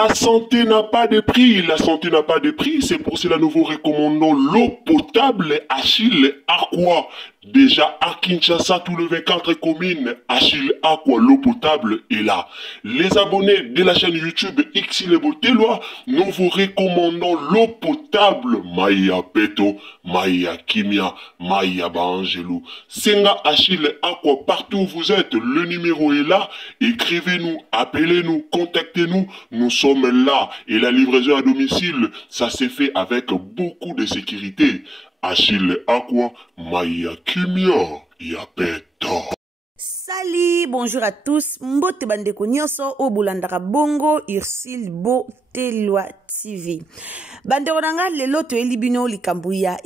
La santé n'a pas de prix, la santé n'a pas de prix, c'est pour cela nous vous recommandons l'eau potable Achille Aqua. Déjà à Kinshasa, tous les 24 communes, Achille Aqua, l'eau potable est là. Les abonnés de la chaîne YouTube Xile Botelwa, nous vous recommandons l'eau potable Maya Peto, Maya Kimia, Maya Bangelou. Senga Achille Aqua, partout où vous êtes, le numéro est là. Écrivez-nous, appelez-nous, contactez-nous. Nous sommes là. Et la livraison à domicile, ça s'est fait avec beaucoup de sécurité. Achille Aqua, Maya Kimia, Yapeto. Salut, bonjour à tous. Mbote bandeko nyonso o bulandaka bongo Ursule Botelwa TV. Bandeko nanga lelo to elibino likambu ya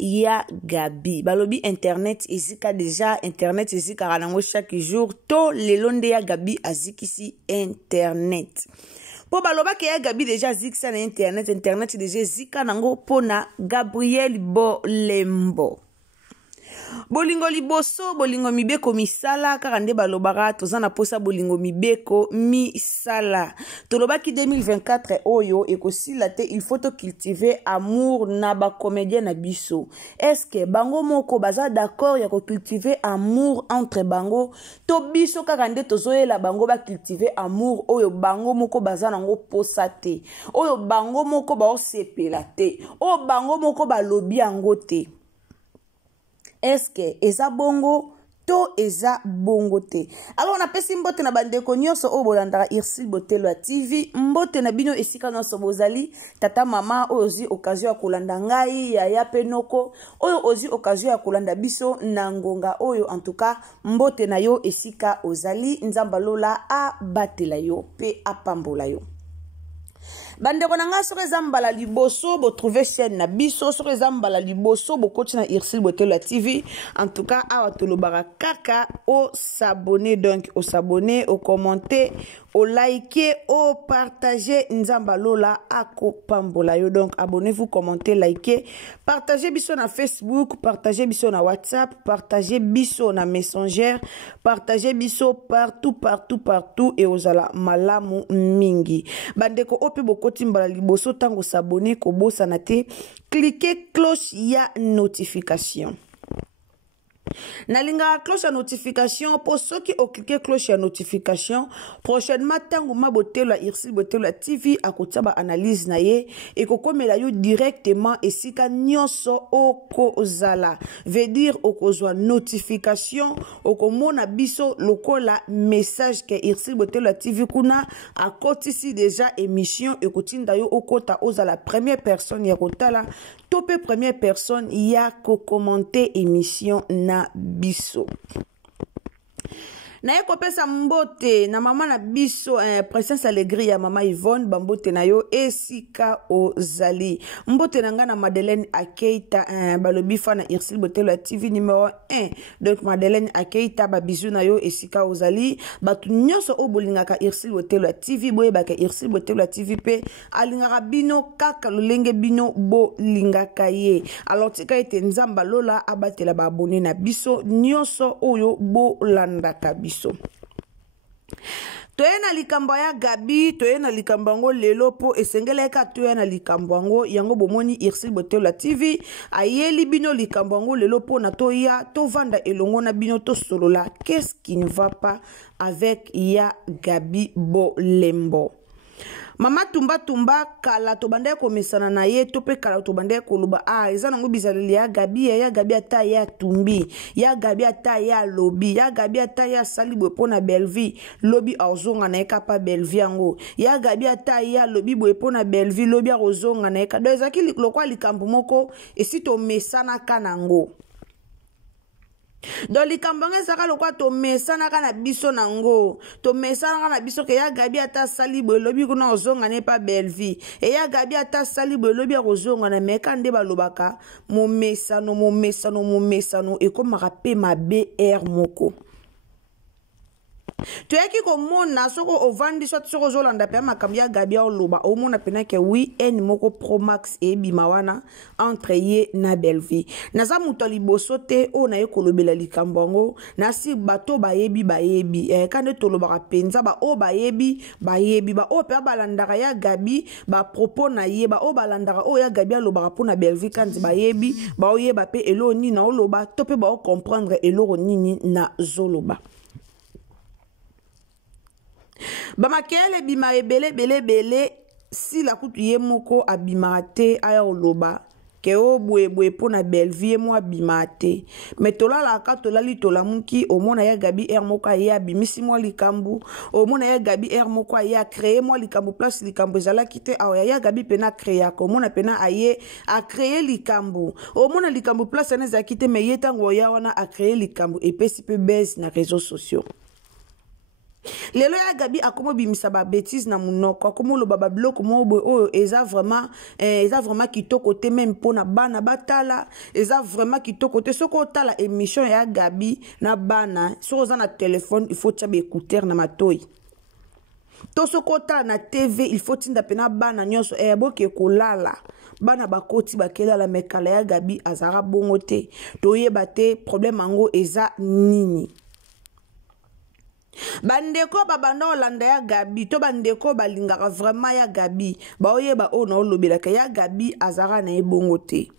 Gabi. Balobi internet ezika déjà internet ezika ranango chaque jour to lelo nde ya Gabi azikisi internet. Po baloba ke ya Gabi déjà zikisa na internet déjà zika nango pona Gabriel Bolembo. Bolingo liboso, bolingo mibeko misala, karande balobara, tozana posa bolingo mibeko misala. Tolobaki 2024 oyo, ekosi late, il faut to cultiver amour na ba comédien na biso. Est-ce que bango moko baza d'accord ya ko cultiver amour entre bango? To biso karande tozoye la bango ba cultiver amour oyo bango moko baza nango posa te. Oyo bango moko ba osepela te. Oyo bango moko ba lobi yango te. Est-ce que eza bongo to eza bongo te? Alors on a pesi mbote na bandeko nyonso o bolandaka Ursule Botelwa TV. Mbote na bino esika nyonso bozali, tata mama oyo ozi occasion ya kolanda ngai ya penoko oyo ozi occasion ya kolanda biso na ngonga oyo, en tout cas mbote na yo esika ozali, nzamba lola a batela yo pe apambola yo. Bandeko nanga soko ezambala liboso bo trouver chaîne na biso, soko ezambala liboso bo coach na Ursule Botelwa TV. En tout cas awa tolobaka kaka o s'abonner, donc au s'abonner, au commenter, au liker, au partager nzamba lola ako pambola yo. Donc abonnez-vous, commentez, likez, partagez biso na Facebook, partagez biso na WhatsApp, partagez biso na Messenger, partagez biso partout et ozala malamu mingi. Bandeko ope boko timbala liboso tango s'abonner ko bosa na te, cliquez cloche ya notification. Nalinga cloche à notification pour ceux qui ont cliqué cloche à notification. Prochainement, tango ma Botelwa Ursule Botelwa TV à côté ba analyse na ye et ko komela yo directement et si ka nyonso oko zala veut dire oko zwa notification oko mona biso lokola message que Ursule Botelwa TV kuna a kotisi déjà émission et kotinda yo okota ozala première personne ya kotala topé première personne ya ko commenter émission na biso. Na yeko pesa mbote na mama na biso Princesse Allegri ya mama Yvonne bambote na yo esika ozali. Mbote na nga na Madeleine Akeita balobi fa na Ursule Botelwa TV numéro 1. Donc Madeleine Akeita ba bisou na yo esika ozali. Batu nyonso o bolingaka Ursule Botelwa TV boye baka Ursule Botelwa TV pe alingaka bino kaka lolenge bino bolingaka ye. Alors tika ete nzamba lola abatela ba abonné na biso nyonso oyo bolandaka biso. Toyena likambo ya Gabi, toyena likambo yango lelo po esengeleka toyena likambo yango yango bomoni Ursule Botelwa TV ayeli bino likambo yango lelo po na toya tovanda elongo na bino to solola qu'est-ce qui ne va pas avec ya Gabi Bolembo. Mama tumba kala to bande ko mesana na ye to pe kala to bande ko luba eza nango bizaleli ya Gabi ata ya tumbi ya Gabi ata ya lobi ya Gabi ata ya salibwe pona belvi lobi azonga na ekapa belvi yango ya Gabi ata ya lobi bwe pona belvi lobi azonga na eka do ezaki lokwa likambo moko esito mesana kanango. Do likambanga saka lokwa to mesana kana biso nango to mesana kana biso ke ya Gabi ata salibwe lobi kuna ozonga ne pa belvi e ya Gabi ata salibwe lobi ozonga na meka nde balobaka mo mesano e komaka pe mabe moko. toyaki komona soko ovandi soit soko ozolanda pe makambo ya Gabi oloba omona pena ke oui en moko Pro Max ebima wana entre ye na Belleville naza muto liboso te o na ye kolobela likambo yango nasi bato bayebi kande tolobaka penza ba o bayebi ba o pe balandaka ya Gabi ba propos na ye ba o balandaka o ya Gabi alobaka pona Belleville kandi bayebi ba oyeba pe elo nini na oloba to pe ba o comprendre elo nini na zoloba. Bamakele bima ebele si la kutu ye moko abimate aya oloba ke o bwe pona Belleville mo abimate metola la ka tolali tolamuki omona ya Gabi moko ya bimisi mo likambu omona ya Gabi moko ya créer mo likambu place likambu zala kite awa ya Gabi pena créer ko omona pena aye a créer likambu omona likambu place na za kite me yetango ya wana a créer likambu epesi pe base na réseaux sociaux. Lelo ya Gabi akomo bimisa ba bêtise na munoko akomo lo baba bloko mo o eza vraiment kitoko te même pona bana batala eza vraiment kitoko te soko tala émission ya Gabi na bana soko za na téléphone il faut tchabe écouteur na matoi to soko tala na TV il faut tinda pena bana nyonso boke kolala bana bakoti bakela la mekala ya Gabi azara bongo te to yeba te problème ango eza nini. Bandeko babanda olanda ya Gabi to bandeko balingaka vraiment ya Gabi ba oyeba o na olobelaka ya Gabi azara na ebongo te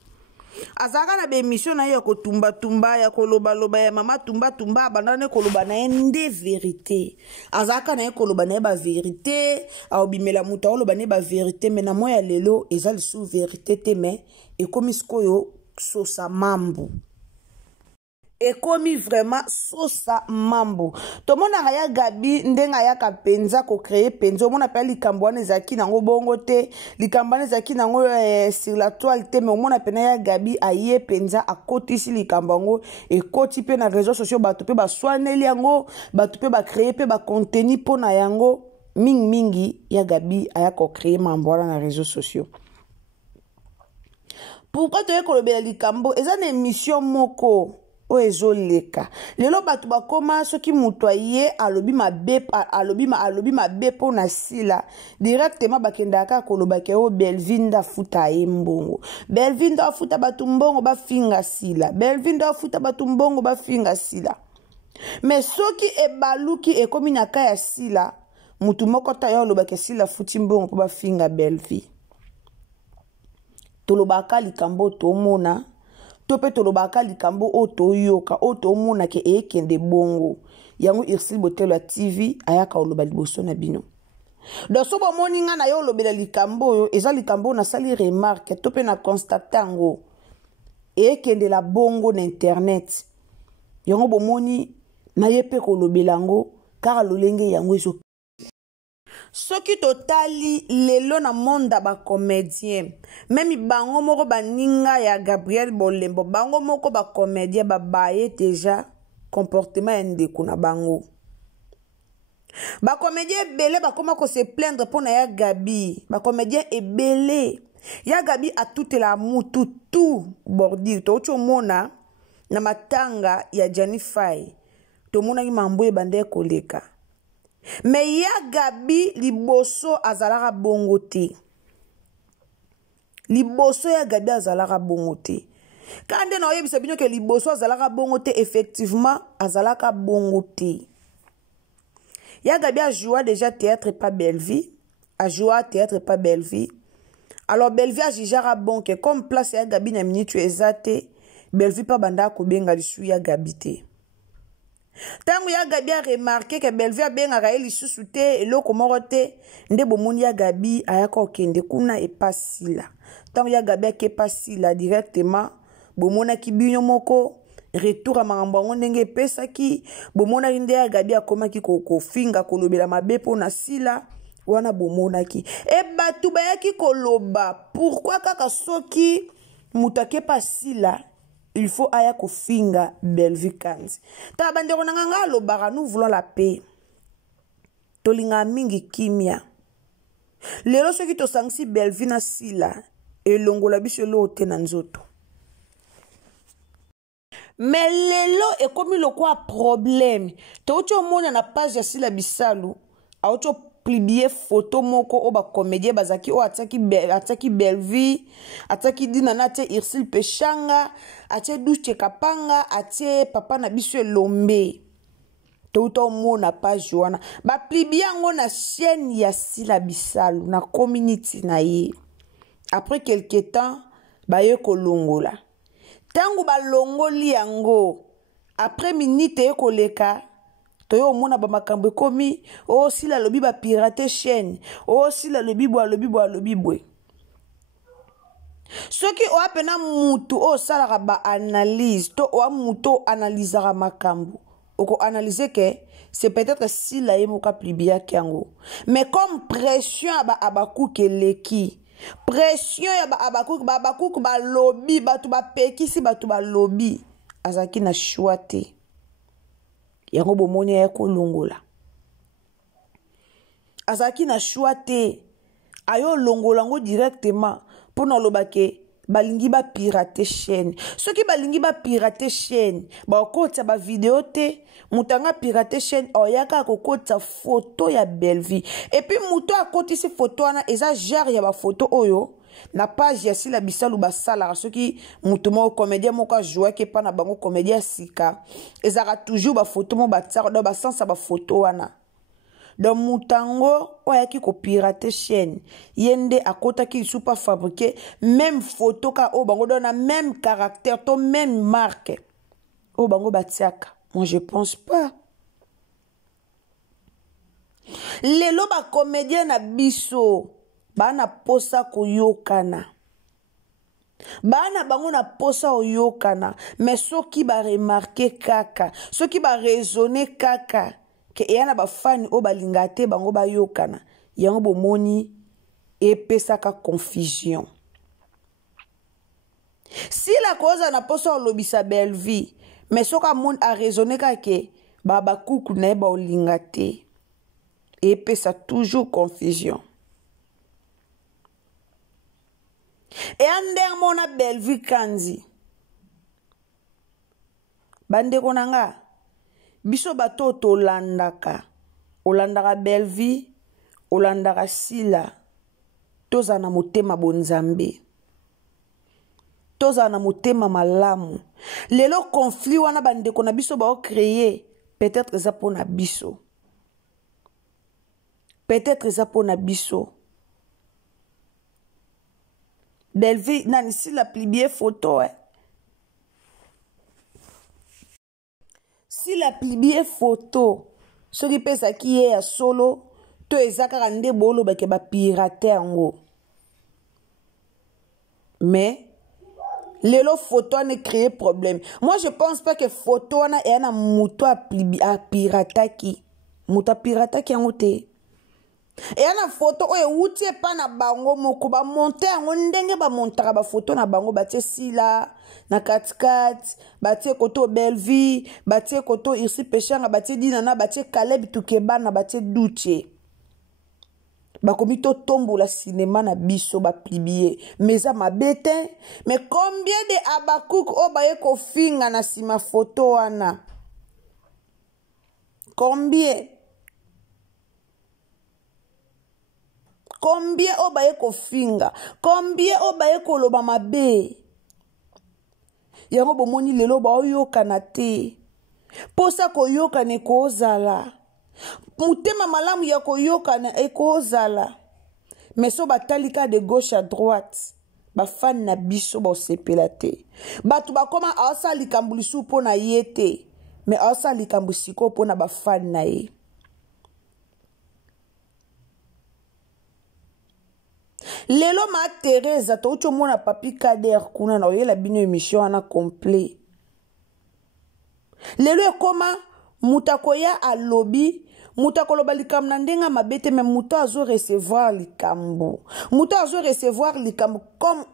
azara na be émission na yo ko tumba ya koloba ya mama tumba bandane koloba na nde vérité azaka na koloba na ba vérité a obimela muta oloba na ba vérité mais na moya lelo ezali sous vérité te mais ekomisko yo sosa mambu ekomi vraiment sosa mambo to mona ya Gabi ndenga ya kapenza ko créer penzo mona pa likambo wana ezaki nango bongo te likambo wana ezaki nango sur la toile te mais mona pena ya Gabi aye penza akotisi likambo ngo ekoti pe na réseaux sociaux bato pe ba swaneli yango bato pe ba créer pe ba contenu pona yango mingi ya Gabi aya ko créer mambo wana na réseaux sociaux. Pourquoi to ekolobela likambo eza na émission moko o ezoleka lelo batu bakoma soki muto ye alobi mabe pona sila directement bakendaka koloba ke o Belleville nda futa ye mbongo Belleville nda futa batu mbongo bafinga sila Belleville nda futa batu mbongo bafinga sila mais soki ebaluki ekomi na ka ya sila mutu moko ta yo aloba ke sila futi mbongo po bafinga Belleville tolobaka likambo tomona tope tolobaka likambo oto yoka oto mona ke ekende bongo yango Irsil Botelo TV ayaka oloba liboso na bino do sobo moninga na yo lobela likambo yo eza likambo na sali remarque tope na constatango ekende la bongo na internet yango bomoni na yepe ko lobelango kara lolenge yango ezo soki totali lelo na monde ba comédien même bango moko baninga ya Gabriel Bolembo bango moko ba comédien baye déjà comportement ndeko na bango ba comédien ebele bakoma ko se plaindre pona ya Gabi ba comédien ebele ya Gabi a toute la mutu tout bordir to chomona na matanga ya Janify to mona ki mambo bande koleka. Mais ya Gabi liboso azalaka bongo te. Liboso ya Gabi azalaka bongo te. Kande na oyebisa bino ke liboso azalaka bongo te effectivement azalaka bongo te. Ya Gabi a joué déjà théâtre pas Belleville, a joué théâtre pas Belleville. Alors Belleville a jijara bon que comme place ya Gabi na minute ezate, Belleville pas banda ko benga lisu ya Gabi te. Tango ya Gabi a remarqué que Belleville a benga ga lisusu te eloko moko te nde bomoni ya Gabi ayaka okende kuna epasila. Tango ya Gabi ke pasila directement bomona ki binyo moko retour a makambo ngo ndenge epesaki bomona nde ya Gabi akomaki kofinga kolobela mabe pona sila wana bomona ki e batu bayaki koloba pourquoi kaka soki mutake pasila il faut aya kofinga Belleville kanzi. Ta bandeko nanga lobaka nous voulons la paix. Tolinga mingi kimia. Lelo soki to sangsi Belleville na sila elongola biso lo te na nzoto. mais lelo ekomi lokwa problème touti omona na page ya Sila Bisalu auto publier photo moko o ba comédien bazaki o ataki Belvi ataki Dina na te Irsil Peshanga atie Duche Kapanga atie papa na biso Elombe touti omona page wana ba publier yango na chaîne ya Sila Bisalu na community na ye. Après quelque temps baye kolongola tangu balongoli yango après minute ekoleka toyo mona ba makambo komi o Sila lobi ba pirate chaîne o Sila lobi bwe soki o apena mutu o salaka ba analyse to o mutu analysera makambo oko analyser que c'est peut-être Sila yemoka plibia kiango mais comme pression abaku keleki pression ya abakuku ba lobby batu ba pekisi batu ba lobby azaki na chouate yango bomoni ya kolongola azaki na chouate ayo longola ngo directement pour na lobake balingi ba pirate chaîne soki balingi ba pirate chaîne ba okota ba vidéo te mutanga pirate chaîne oyaka kokota photo ya Belvi et puis muto akotisi photo wana eza genre ya ba photo oyo na page ya Sila Bisalu basala soki mutu mo comédien moko jouer ke pa na bango comédien sika ezaka toujours ba photo mo batsara do ba sensa ba photo wana. Donc mutango oyaki ko pirate chaîne yende akota ki super fabriqué même photo ka o bango dona même caractère to même marque o bango batiaka. Moi je pense pas. Lelo ba comédien na biso bana posa koyokana bana bango na posa oyokana mais soki ba remarquer kaka soki ba raisonner kaka ke yana ba fani o balingate bango ba yokana yango bomoni epesaka confusion. Si la cause na posa lobisa Belvi mais soka monde a raisonner kake baba kuku na ba olingate epesa toujours confusion. Et ander mona Belvi kanzi bande konanga biso bato tolandaka olandaka Belvi olandaka Sila toza na motema bonzambe toza na motema malamu lelo conflit wana bande kona biso ba créer peut-être ça pour na biso peut-être ça pour na biso Belvi nani Sila publier photo si la publier photo soki pesa ki ye ya solo to ezaka rande bolo bake ba pirate yango mais lelo photo ne créer problème. Moi je pense pas que photo na e na muto a pirataki muto a pirataki yango te e na photo oye wuti pa na bango moko ba monter yango ndenge ba montaka ba photo na bango batie Sila na katkat batie koto Belvi batie koto Irsil Peshanga batie Dina na batie Caleb Tukebana batie Duche bakomi to tombola cinéma na biso ba publier mais ça mabete mais combien de abakouk o baye ko finga na sima photo wana combien o baye ko finga combien o baye ko loba mabe yango bomoni lelo ba oyokana te posa koyokana ekozala mutema malamu ya koyokana ekozala mais so batalika de gauche à droite bafani na biso baosepela te bato bakoma aosala likambo lisu mpo na ye te mais aosala likambo sikoyo mpo na bafani na ye. Lelo ma Teresa toucho mona papi Kader kuna na oyela bino émission ana complet. Lelo ekoma mutakoya a lobby mutakoloba likambo na ndenga mabete mais muta azo recevoir likambo. Muta azo recevoir likambo comme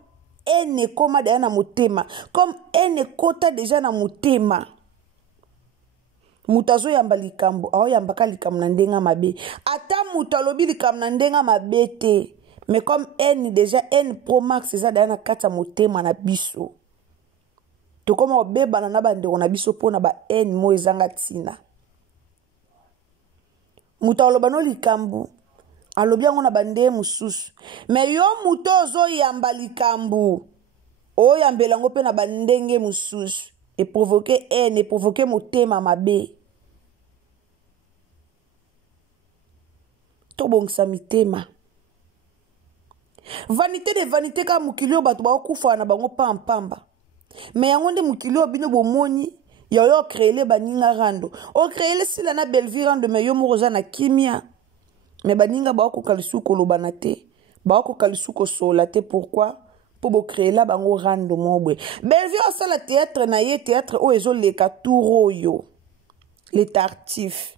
ene koma déjà na motema, comme ene kota déjà na motema. Mutazo yamba likambo, aho yambaka likambo na ndenga mabe. Ata mutalobi likambo na ndenga mabete. Mais comme N déjà N Pro Max ça dans kata motema na biso tokoma obebana na bandeko na biso mpona bahaine mo ezanga ntina. Mutu aloba no likambu alobi yango na bandeye mosusu, me yo mutu ozoyamba likambu oyambela yango mpe na bandenge mosusu eprovoke haine, eprovoke motema mabe. Tobongisa mitema. Vanité de vanité ka mukili oyo bato baokufa na bango pampamba. Me yango nde mukili oyo bino bomoni ya oyo créele baninga rando. O créele sila na Belleville rando me yo moko oza na kimia. Me baninga baokoka lisusu koloba na te. Baokoka lisusu kosola te. Pourquoi? Po bo créela bango rando mobwe. Belleville osala théâtre na ye théâtre oyo ezoleka tour oyo. Les tartifs.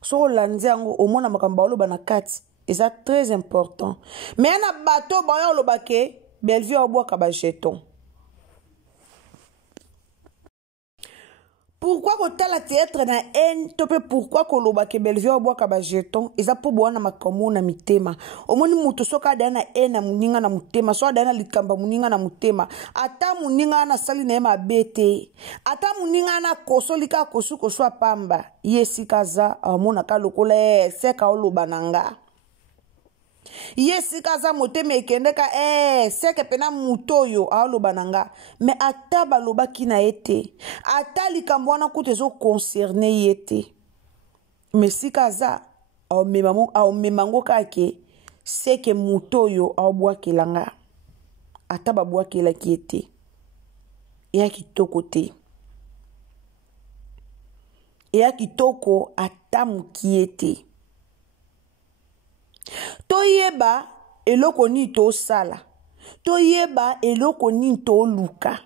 So olandi yango omona makambo oloba na kati. Et ça très important. Mais un bateau boyo lobake Belleville obwaka ba jeton. Pourquoi kotala théâtre na haine tope pourquoi kolobake Belleville obwaka ba jeton? Et ça pour boana makambo na mitema. Omoni mutu soka dana haine na muninga na mutema, so dana likamba muninga na mutema. Ata muninga na sali na ma bete. Ata muninga na kosolika kosuko so pamba. Yesikaza amona ka lokola seka oloba nanga. Yesi kaza motema ekende ka seke pena mutoyo aloba nanga me ata baloba kina ete ata likambo wana kutu ezo concerne yete me sikaza au memango kake seke mutoyo abwakelanga ata babwakela kiete ya kitoko te ya kitoko ata mukiete. Toyeba eloko ni to sala. Toyeba eloko ni to luka.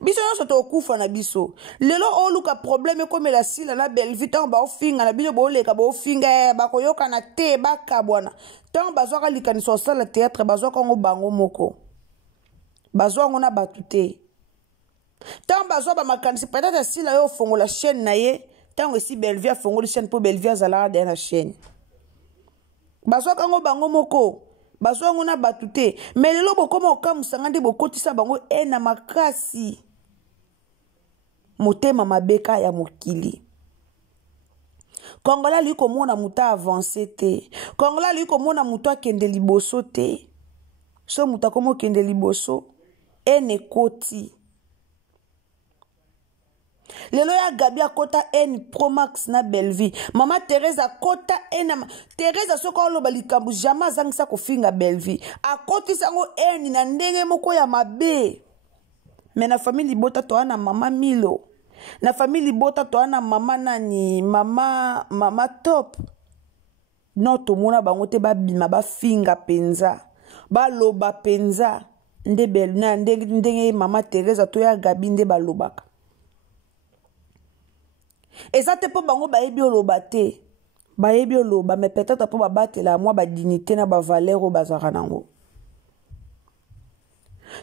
Biso nyonso tokufa na biso. Lelo oluka problème comme la sila na Belleville tant ba ofinga na biso boleka ba ofinga bakoyoka na te bakabwana. Tant bazwaka likaniso sala théâtre bazwaka ngo bango moko. Bazwa ngo na batute. Tant bazwa ba makanisi peut-être sila yo fongola chaîne na ye. Tango si Belleville a fongoli chaîne pour Belleville azala dans la chaîne. Bazwa kango bango moko. Bazwa ngo na batute. Mais lelo bokoma okamusanga nde bokotisa bango na makasi. Motema mabeka ya mokili. Kongola lui komona muta avancé te. Kongola lui komona muta akende liboso te. So muta komo kende liboso koti. Lelo ya Gabi a kota Pro Max na Belleville. Mama Teresa kota Teresa soko oloba likambu jamais zangisa kofinga Belleville. A koti sango na ndenge moko ya mabe. Mais na famille bota to ana mama Milo. Na famille bota to ana mama nani, mama top. No to mona bango te ba bima ba finga penza. Ba loba penza. Nde Belleville ndenge mama Teresa to ya Gabi nde ba lobaka. Et ça te peut bango baebi oloba te. Baebi oloba mais peut-être pour battre la moi ba dignité na ba valeur o bazara nango.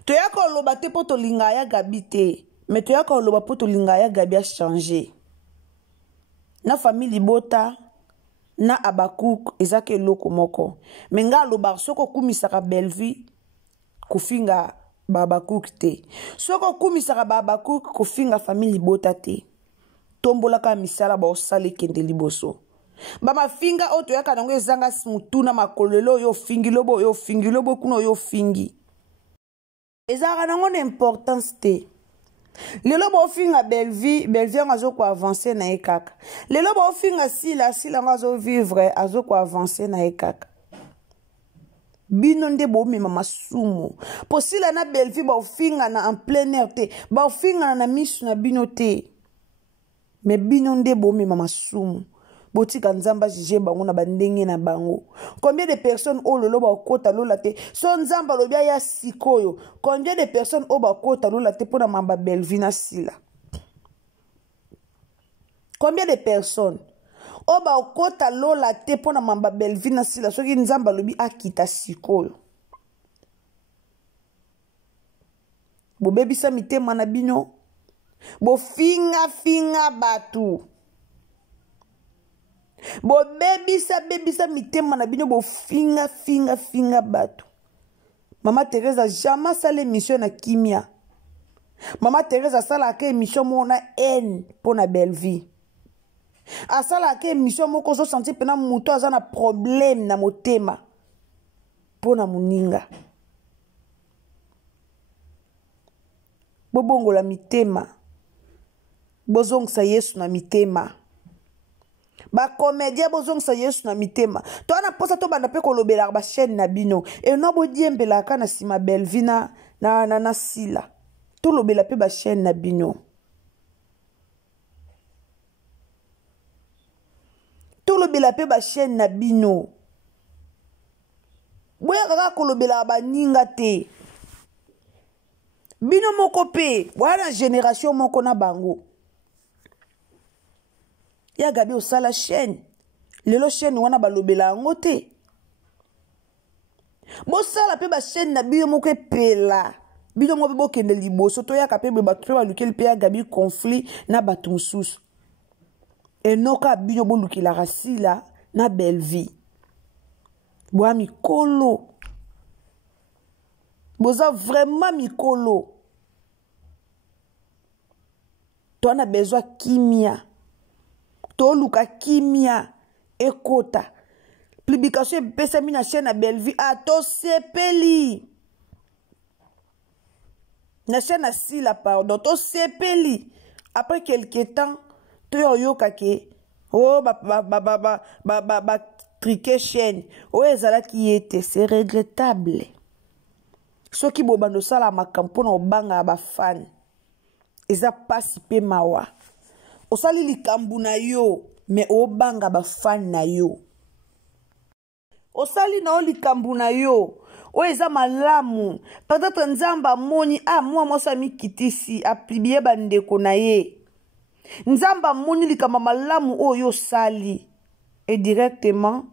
To ya ko oloba te po to linga ya Gabi te, mais to ya ko oloba po to linga ya Gabi a changé. Na famille bota na Abakuk ezake loko moko. Menga aloba soko kumisaka Belleville kufinga Babakuk te. Soko kumisaka Babakuk kufinga famille bota te. Tombolaka misala ba osale kende liboso. Bama finga oto yaka nango ezanga mutuna makolelo yo fingi lobo kuno yo fingi. Ezaka nango n'importance te. Lelo ba ofinga Belleville ngazo ko avancer na ekaka. Lelo ba ofinga sila ngazo vivre azo ko avancer na ekaka. Bino nde bo mema masumu. Po sila na Belleville ba ofinga na en plein air te. Ba ofinga na misu na bino te. Mais bino nde bomi mama sumu. Botika nzamba jije bango na bandenge na bango. Combien de personnes o lolo ba kota lola te. So nzamba lobia ya sikoyo. Combien de personnes o ba kota lola te pona mamba Belleville na sila. Combien de personnes o ba kota lola te pona mamba Belleville na sila. So ki nzamba lobi akita sikoyo. Bo bebisa mitema na bino. Bo finga batu. Bo bebisa mitema na bino bo finga batu. Mama Thérèse a jamais salé émission na kimia. Mama Thérèse a salé émission mona haine pour na belle vie. A salé émission moko so senti pena muto aza na problème na motema pour na muninga. Bobongo la mitema. Bozong sa Yesu na mitema. Ba comédien bozongisa Yesu na mitema. To ana posa to banda pe kolobela ba chaîne na bino. E no bo diembela ka na sima Belvina na sila. To lobela pe ba chaîne na bino. To lobela pe ba chaîne na bino. Boya kaka kolobela ba ninga te. Bino moko pe, wana génération moko na bango. Ya gabi osala chaîne. Lelo chaîne wana balobela ngote. Bo sala pe ba chaîne na biyo moko pela. Biyo moko bo kende liboso to ya kape be batu ba lukel pe ya gabi conflit na batu mususu. Enoka biyo bo lukila rasila na belle vie. Boa mikolo. Boza vraiment mikolo. Toi na besoin kimia. To luka kimia ekota. Publication pesa mi na chaîne na belle vie a to sepeli. Na chaîne na sila pardon to sepeli. Après quelque temps to yo kake oh ba triquer chaîne. Oh ezala ki était c'est regrettable. So ki bobando sala makampo na obanga ba fan. Eza pasi pe mawa. Osali likambu na yo, me obanga ba fan na yo. Osali na o likambu na yo, o eza malamu. Peut-être nzamba moni, moi sa mi kitisi, a plibie bandeko na ye. Nzamba moni likamba malamu o yo sali. Et directement,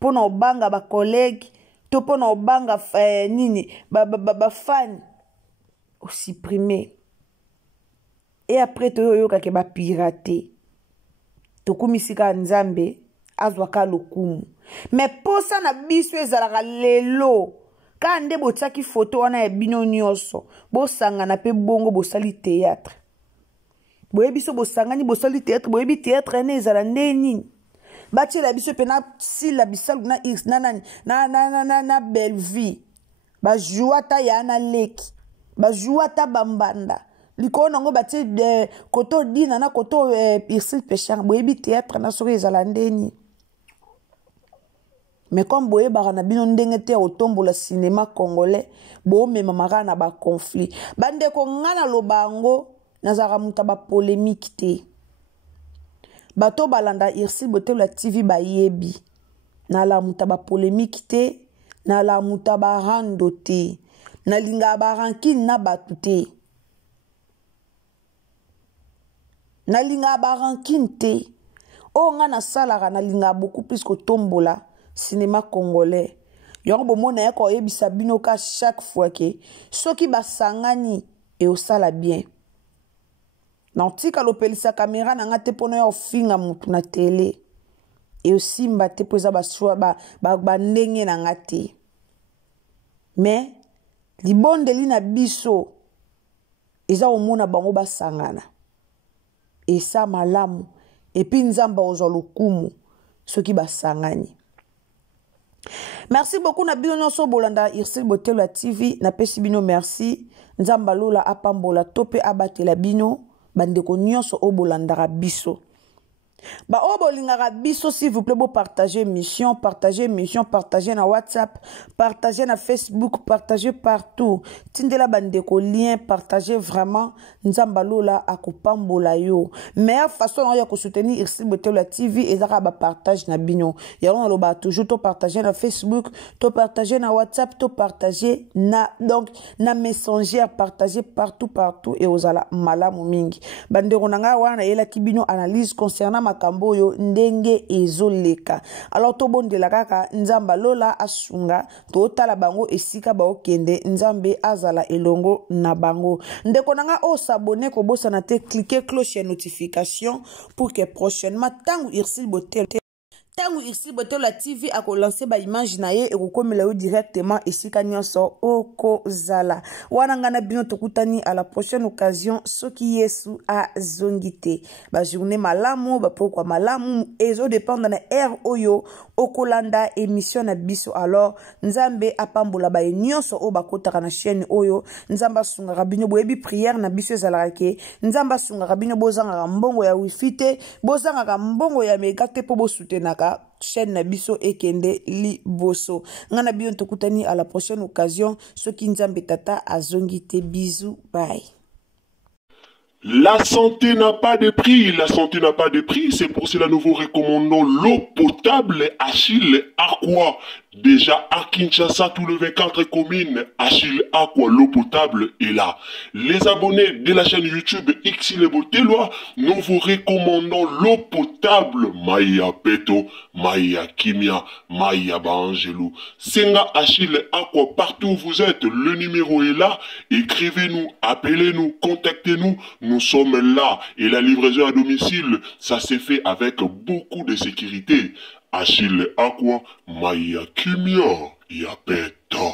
pona obanga ba collègue, to pona obanga nini, ba fan, o supprimer. Et après to yo kake ba pirater. To kumisika nzambe azwaka lokumu. Mais posa na biso ezalaka lelo. Ka nde botsaki photo wana e bino nyonso. Bo sangana pe bongo bo sali théâtre. Boye biso bo sangani bo sali théâtre, boye bi théâtre ne ezala ndeni. Bati la biso pe na sila bisalu na x na belle vie. Ba jouata ya na leki. Ba jouata bambanda. Liko nango bati de koto dina na koto Irsil Péchard boyebi théâtre na sori ezalandeni. Mais comme boye barana bino ndenge te otombola cinéma congolais bo mema marana ba conflit. Bande ko ngana lobango nazara muta ba polémique te. Bato balanda Irsil Botelo TV ba yebi. Na la muta ba polémique te, na la muta ba rando te. Na linga ba rankin na batu te. Na linga barankinte. O nga na salara na linga beaucoup plus que tombola cinéma congolais. Yon bo mona yako yebisa bino ka chaque fois que soki basangani e o sala bien. Nantika lopelisa caméra na ngate pono ya ofinga mutu na télé. E o simba te poza ba ndenge na ngate. Mais libonde li na biso eza omona bango basangana. Et ça malamu et puis nzamba ozo lokumu soki basangani. Merci beaucoup na bino nyonso bolanda Irsil Botelo TV na pesi bino merci nzamba lola apambola tope abatela bino bandeko nyonso o bolanda biso. Ba obo lingara biso s'il vous plaît, partagez émission, partagez na WhatsApp, partagez na Facebook, partagez partout. Tindela bandeko lien, partagez vraiment. Nzamba lola akupambola yo. Meilleure façon ya ko soutenir Irsil Botelo TV ezaka ba partage na bino. Ya on loba toujours to partager na Facebook, to partager na WhatsApp, to partager na donc na Messenger, partagez partout et ozala malamu mingi. Bandeko nanga wana yela kibino analyse concernant makambo yo ndenge ezoleka. Alors to bondela kaka nzamba lola asunga to tala bango esika ba okende nzambe azala elongo na bango. Ndeko nanga o s'abonner ko bosa na te cliquer cloche ya notification pour que prochainement tangu Irsil Botelo Tango Irsil Boteloa TV a lancé ba image na ye ekokomela yo directement esika nyonso okozala. Wana ngana bino tokutani à la prochaine occasion soki Yesu a zongite. Ba journée malamu, ba pokwa malamu ezo dépendre na air oyo okolanda émission na biso. Alors nzambe apambola ba nyonso o bakotaka na chaîne oyo. Nzamba sunga rabino boyebi prière na biso ezalaka nzamba sunga rabino bozanga mbongo ya wifi te, bozanga mbongo ya mega te po bosutenaka chaîne na biso ekende liboso. Ngana bion tokutani à la prochaine occasion soki nzambe tata azongite. Bisous, bye. La santé n'a pas de prix, la santé n'a pas de prix, c'est pour cela nous vous recommandons l'eau potable Achille Aqua. Déjà à Kinshasa, tout le 24 communes, Achille Aqua, l'eau potable est là. Les abonnés de la chaîne YouTube Irsil Boteloa, nous vous recommandons l'eau potable Maya Peto, Maya Kimia, Maya Bangelou. Senga Achille Aqua, partout où vous êtes, le numéro est là. Écrivez-nous, appelez-nous, contactez-nous. Nous sommes là et la livraison à domicile, ça s'est fait avec beaucoup de sécurité. Achille Aqua, Maya Kimia, Yapeto.